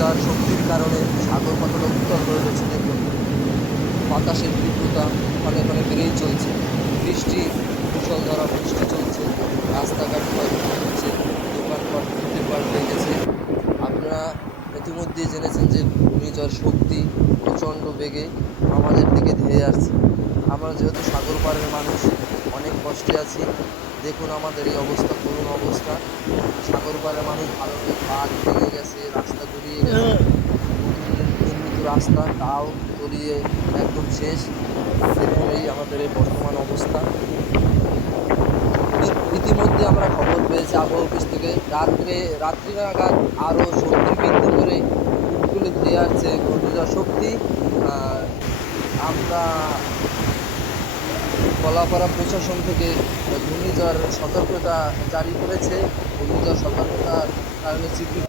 ঘূর্ণিঝড় শক্তির কারণে সাগর কতটা উত্তল হয়ে রয়েছে দেখুন। বাতাসের তীব্রতা ক্ষণে ক্ষণে বেড়েই চলছে। মুষলধারা বৃষ্টি চলছে, রাস্তাঘাট ক্ষয়ক্ষতি হচ্ছে, দোকানপাট ধুঁকে পার হয়ে গেছে। আপনারা ইতিমধ্যেই জেনেছেন যে ঘূর্ণিঝড় শক্তি প্রচণ্ড বেগে আমাদের দিকে ধেয়ে আসছে। আমরা যেহেতু সাগর পাড়ের মানুষ, অনেক কষ্টে আছি। দেখুন আমাদের এই অবস্থা, করুণ অবস্থা। সাগর পাড়ের মানুষ ভালোভাবে বাঁধ ভেঙে গেছে, রাস্তা তলিয়ে গেছে, নতুন নির্মিত রাস্তা তাও তলিয়ে একদম শেষ। দেখুন এই আমাদের এই বর্তমান অবস্থা। ইতিমধ্যে আমরা খবর পেয়েছি আবহাওয়া অফিস থেকে রাত্রি নাগাদ আরও শক্তি বৃদ্ধি করে উপকূলে ধেয়ে আসছে ঘূর্ণিঝড় শক্তি। আমরা কলাপাড়া প্রশাসন থেকে ঘূর্ণিঝড় সতর্কতা জারি করেছে। ঘূর্ণিঝড় সতর্কতার কারণে